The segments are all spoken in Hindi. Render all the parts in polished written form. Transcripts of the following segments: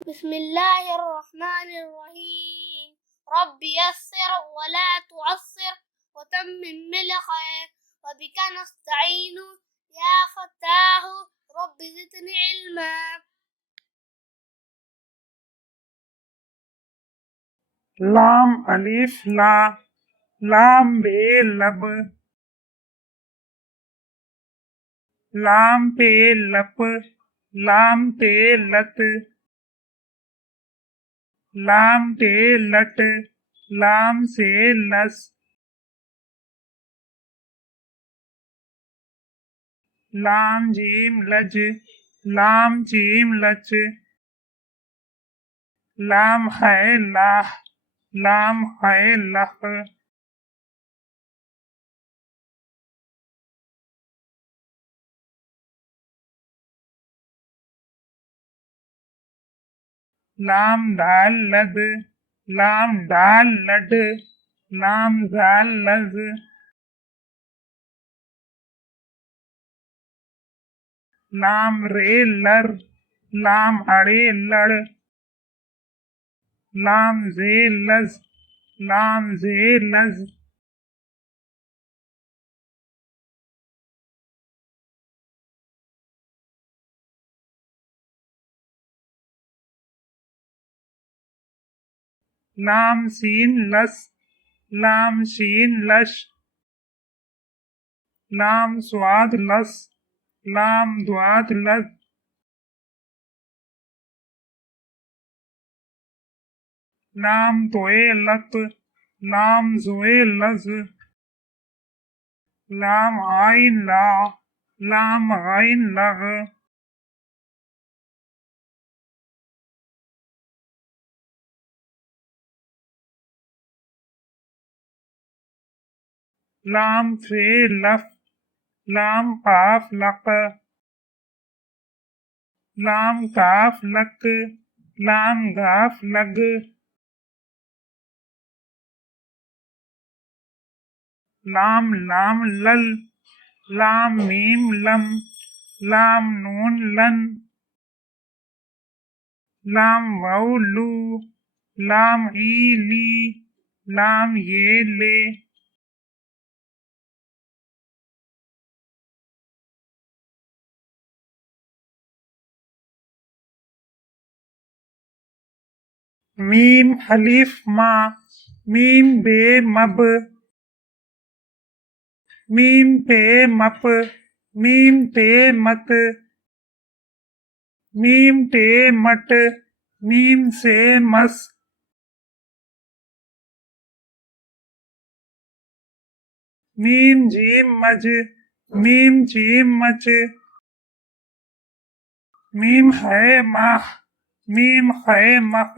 बिस्मिल्लाहिर्रहमानिर्रहीम। रब्बि यस्सिर वला तुअस्सिर वतम्मिम बिलखैर वबिका नस्तईनु या फत्ताहु रब्बि ज़िदनी इल्मा। लाम अलिफ ला, लाम बे लब, लाम पे लप, लाम ते लत, लाम ते लट, लाम से लस, लाम जीम लज, लाम जीम लच, लाम है लाह, लाम है लह, लाम दाल लद, लाम दाल लड, लाम दाल लज, लाम रे लर, लाम अड़े लड़, लाम जे लज, लाम जे लज, लाम सीन लस, लाम शीन लश, लाम स्वाद लस, लाम द्वाद लज, लाम तोए लत, लाम जोए लज, लाम आइन ला, लाम आइन लग, लाम फे लफ, लाम काफ लक, लाम काफ लक, लाम गाफ लग, लाम लाम लल, लाम मीम लम, लाम नून लन, लाम वाउ लू, लाम ई ली, लाम ये ले, मीम हलीफ मा, मीम बे मब, मीम पे मप, मीम ते मत, मीम टे मट, मीम से मस, मीम जीम मज, मीम जीम मच, मीम है माह, मीम है मख,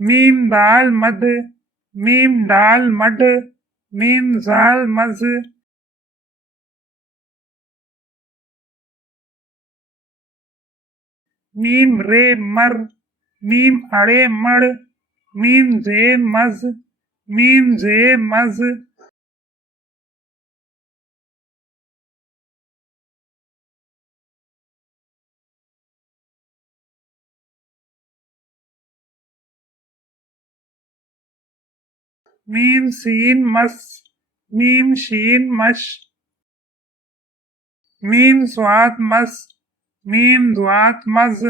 मीम दाल मद, मीम दाल मड, मीम जाल मज, मीम रे मर, मीम अड़े मड़, मीम जे मज, मीम जे मज, मीम सीन मस, मीम शीन मश, मीम स्वाद मस, मीम द्वात मज,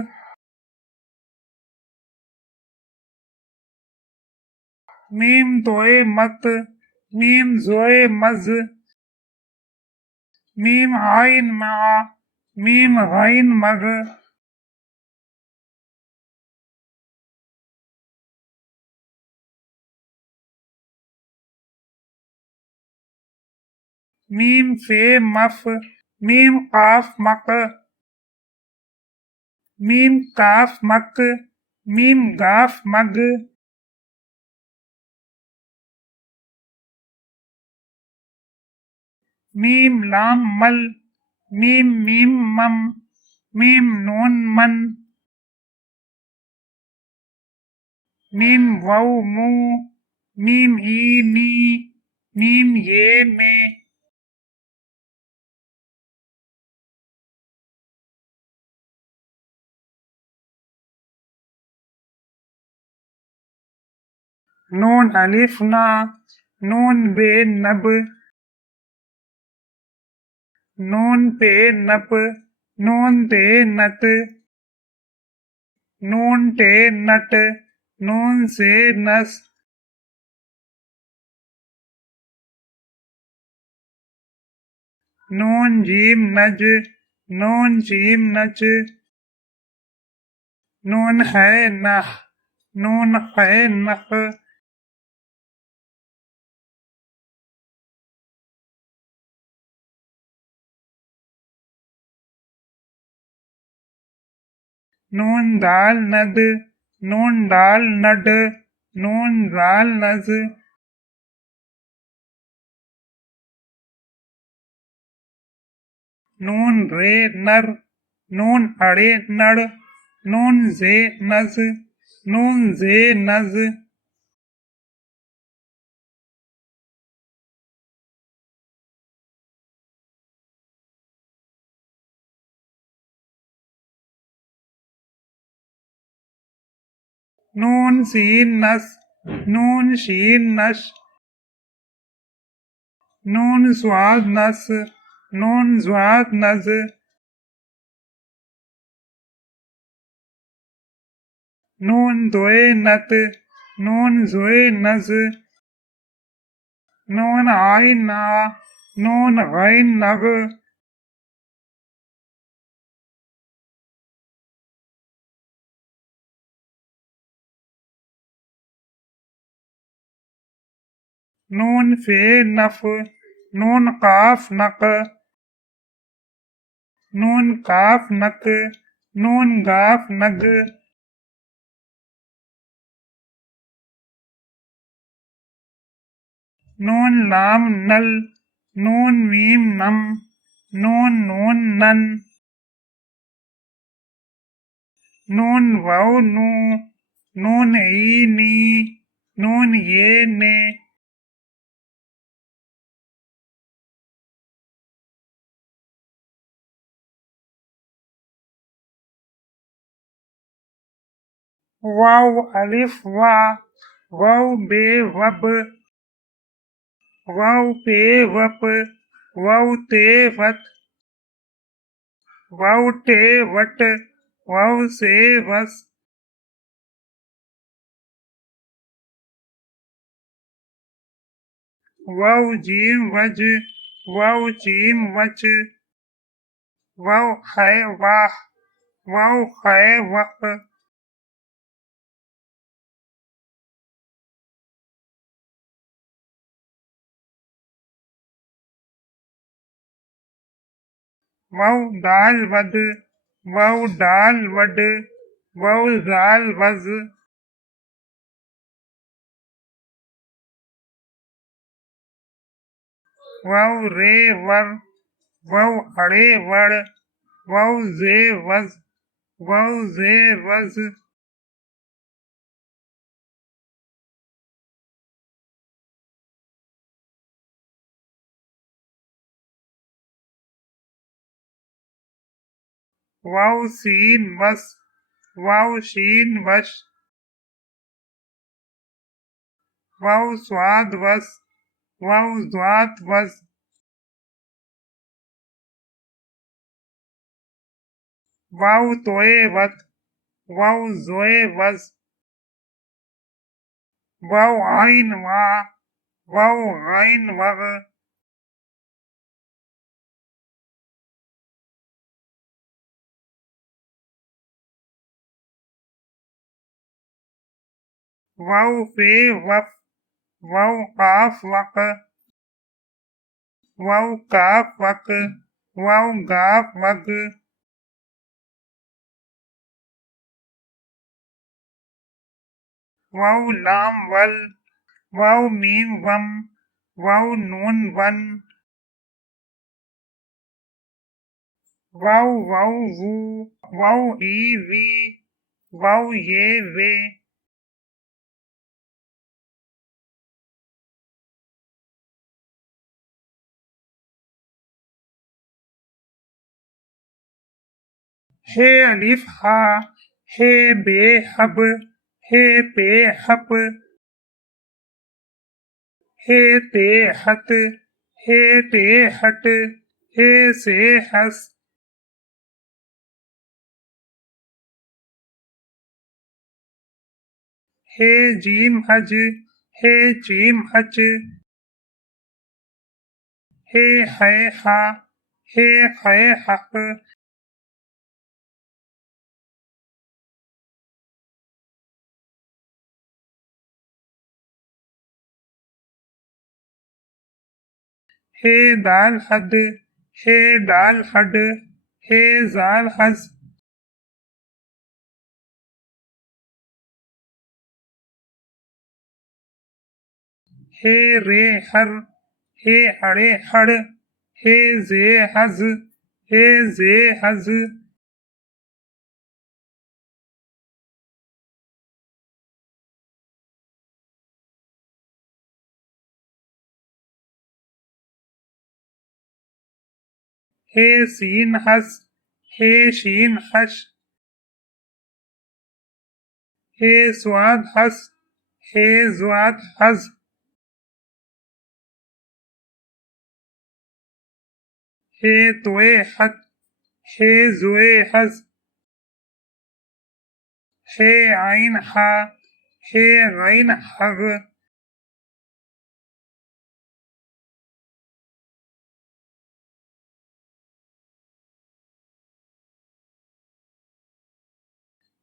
मीम तोए मत, मीम जोए मज, मीम आइन मा, मीम गाइन मग, मीम फे मफ, मीम काफ मक, मीम काफ मक, मीम गाफ मग, मीम लाम मल, मीम मीम मम, मीम नून मन, मीम वाउ मू, मीम ई मी, मीम ये में, नून अलिफ ना, नून बे नब, नून पे नप, नून ते नत, नून टे नट, नून से नस, नून जीम नज, नून जीम नच, नून है नह, नून है नख, नून दाल नद, नून दाल नड, नून दाल नज, नून रे नर, नून अड़े नड़, नून जे नज, नून जे नज, नून सीन नस, नून शीन नश, नून स्वाद नस, नून स्वाद नज, नून दोए नत, नून जोए नज, नून आइन ना, नून गैन नग, नून फे नफ, नून काफ नक, नून काफ नक, नून गाफ नग, नून लाम नल, नून मीम नम, नून नून नन, नून वाव नू, नून ई नी, नून ये ने, वाव अलिफ वा, वाव बे वब, वाव पे वप, वाव ते वत, वाव टे वट, वाव से वस, वाव जीम वज, वाव चीम वच, वाव है वाह, वाव है वह, वाव दाल वद, वाव दाल वड, वाव दाल वज, वाव रे वर, वाव अड़े वड़, वाव जे वज, वाव जे वज, वाव सीन वस, वाव शीन वश, वाव स्वाद वस, वाव स्वाद वस, वाव तोए वत, वाव जोए वज, वाव आइन वा, वाव आइन वग, वाव पे वफ, वाव काफ वक, वाव काफ वक, वाव गाफ वग, वाव लाम वल, वाव मीम वम, वाव नून वन, वाव वाव वू, वाव ई वी, वाव ये वे, हे अलिफ हा हे बे हब हे पे हप हे ते हत हे ते हट हे से हस हे जीम हज हे जीम हच हे है हा हे है हक हे दाल हद हे दाल हड हे जाल हज हे रे हर हे हड़े हड़ हे जे हज हे जे हज हे सीन हस हे शीन हश हे स्वाद हस हे ज्वाद हज हे तोए हत हे जुए हज हे आइन हा हे गैन हग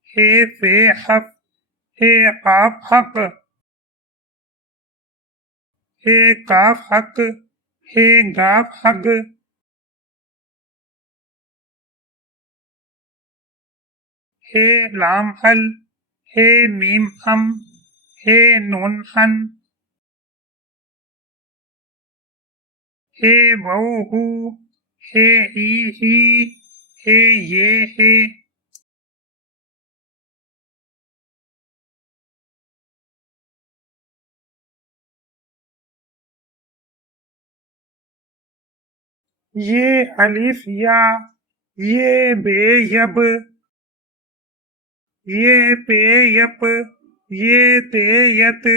हे फे हफ हे काफ हक हे काफ हक हे गाफ हग हे लाम हल हे मीम हम हे नून हन हे वऊ हु हे ही हे ये हे ये अलिफ या ये बे यब ये पे यप ये ते यत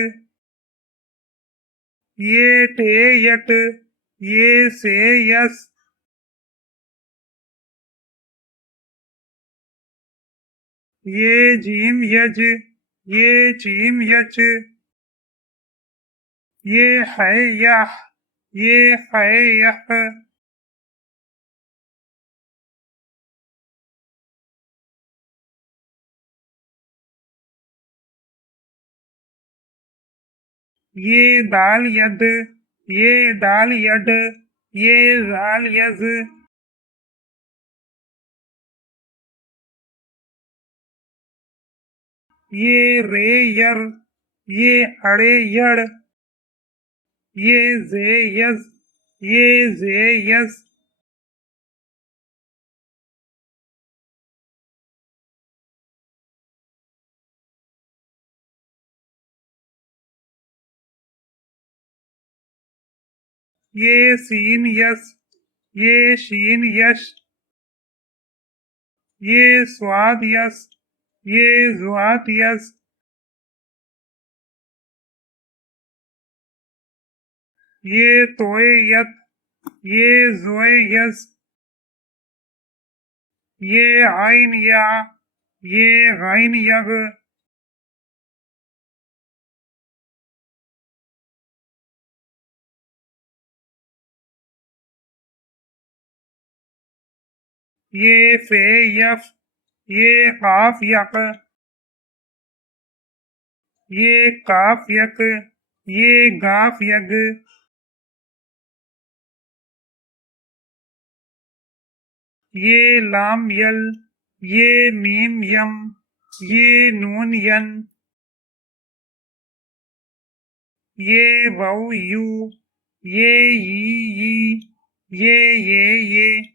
ये टे यट ये से यस ये जीम यज ये चीम यच ये है यह ये है यह ये दाल यद ये डाल यड ये जाल यज ये रे यर ये अड़े यड़ ये जे यज ये जे यज ये सीन यस ये शीन यश ये स्वाद यस ये ज्वाद यस ये तोए यत ये जोए यस ये आइन या ये गाइन यग ये फे यफ ये काफ यक ये काफ यक ये गाफ यग ये लाम यल ये मीम यम ये नून यन ये वऊ यू ये ये